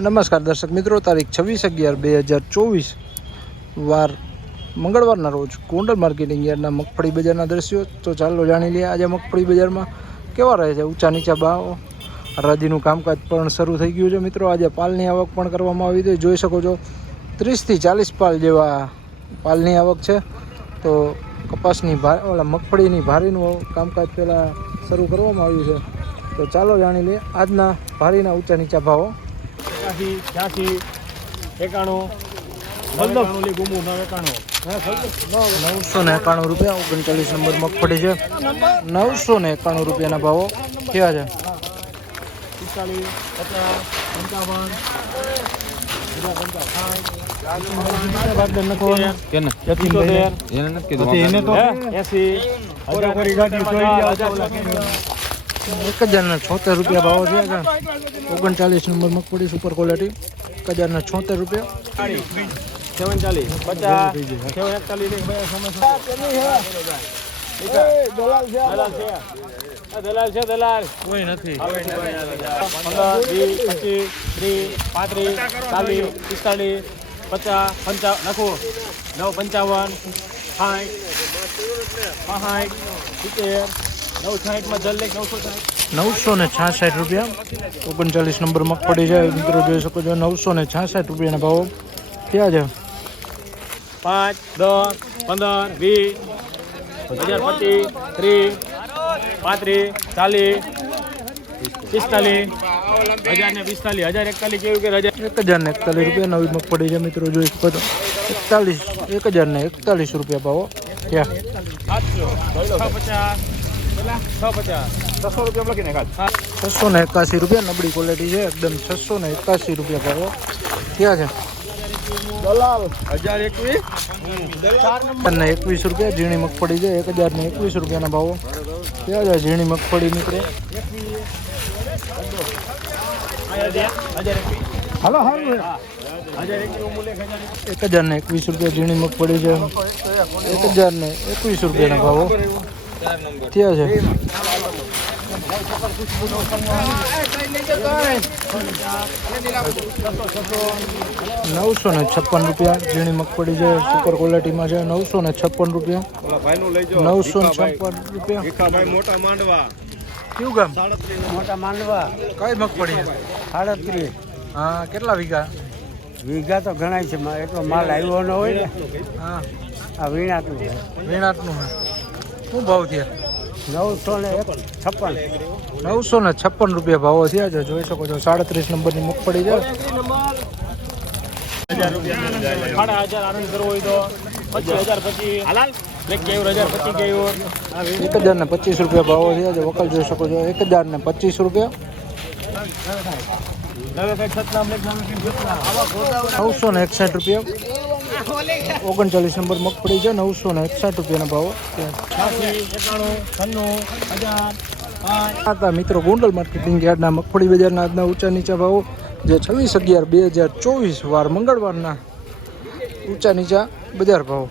નમસ્કાર દર્શક મિત્રો, તારીખ છવ્વીસ અગિયાર બે હજાર ચોવીસ વાર મંગળવારના રોજ ગોંડલ માર્કેટિંગ યાર્ડના મગફળી બજારના દ્રશ્યો. તો ચાલો જાણી લઈએ આજે મગફળી બજારમાં કેવા રહે છે ઊંચા નીચા ભાવ. હરાજીનું કામકાજ પણ શરૂ થઈ ગયું છે મિત્રો. આજે પાલની આવક પણ કરવામાં આવી હતી જોઈ શકો છો, ત્રીસથી ચાલીસ પાલ જેવા પાલની આવક છે. તો કપાસની ભા, ઓલા મગફળીની ભારીનું કામકાજ પહેલાં શરૂ કરવામાં આવ્યું છે. તો ચાલો જાણી લઈએ આજના ભારીના ઊંચા નીચા ભાવો. એકાશી ત્યાંસી એકાણું નવસો ને એકાણું રૂપિયા ઓગણચાલીસ નંબર મગફળી છે. નવસો ને એકાણું રૂપિયાના ભાવો થયા છે? પચાસ પંચાવન એસી. એક હજારના છોતેર રૂપિયા ભાવ થયા છે ઓગણચાલીસ નંબર મગફળી સુપર ક્વોલિટી એક હજારના છોતેર રૂપિયા. દલાલ છે આ દલાલ છે. દલાલ કોઈ નથી. પંદર વીસ પચીસ ત્રીસ પાંત્રીસ ચાલીસ પિસ્તાલીસ પચાસ પંચાવન લખો. નવ પંચાવન સાઠ પાંઠ સિત્તેર નવસો ને છાસઠ રૂપિયા. ઓગણચાલીસ નંબર મગફળી છે મિત્રો જોઈ શકો છો નવસો ને છાસઠ રૂપિયાના ભાવો. ક્યાં છે? પાંચ દસ પંદર વીસ હજાર પચીસ ત્રીસ પાંત્રીસ ચાલીસ પિસ્તાલીસ હજાર ને પિસ્તાલીસ હજાર એકતાલીસ કેવું કે હજાર. એક હજાર ને એકતાલીસ રૂપિયા નવી મગફળી છે મિત્રો જોઈ શકો છો. એકતાલીસ એક હજાર ને એકતાલીસ રૂપિયા ભાવો. છ પચાસ છસો રૂપિયા લખીને ખાલી છસો ને એકાસી રૂપિયા નબળી ક્વોલિટી છે એકદમ છસો ને એકાસી રૂપિયા ભાવો. ક્યાં છે? દલાલ. હજાર એકવીસ રૂપિયા ઝીણી મગફળી છે એક હજાર ને એકવીસ રૂપિયાના ભાવો. ક્યાં છે ઝીણી મગફળી નીકળે? હાલો હાલો. એક હજાર ને એકવીસ રૂપિયા ઝીણી મગફળી છે એક હજાર ને એકવીસ રૂપિયાના ભાવો. થયા છે નવસો ને છપ્પન રૂપિયા. ઝીણી મગફળી છે સુપર ક્વોલિટીમાં છે નવસો ને છપ્પન રૂપિયા. નવસો ને છપ્પન રૂપિયા. મોટા માંડવા કયું ગામ? મોટા માંડવા કઈ મગફળી સાડત્રીસ હા કેટલા વીઘા? વીઘા તો ઘણા છે એટલો માલ આવ્યો ન હોય ને. હા. આ વીણાતું છે વેણાટનું છે શું ભાવ થયા? નવસો ને છપ્પન. નવસો ને છપ્પન રૂપિયા ભાવો થયા છે. જોઈ શકો છો સાડત્રીસ નંબરની મગફળી છે. સાડા હજાર આનંદ કરવો હોય તો પચીસ હજાર પચીસ હાલાલ એક હજાર ને પચીસ રૂપિયા ભાવો થયા છે. વકલ જોઈ શકો છો એક હજાર ને પચીસ રૂપિયા. નવસો ને એકસઠ રૂપિયા. ઓગણચાલીસ નંબર મગફળી છે, નવસો ને એકસાઠ રૂપિયાના ભાવ. હતા મિત્રો ગોંડલ માર્કેટિંગ યાર્ડના મગફળી બજારના આજના ઊંચા નીચા ભાવો, જે છવ્વીસ અગિયાર બે હજાર ચોવીસ વાર મંગળવારના ઊંચા નીચા બજાર ભાવો.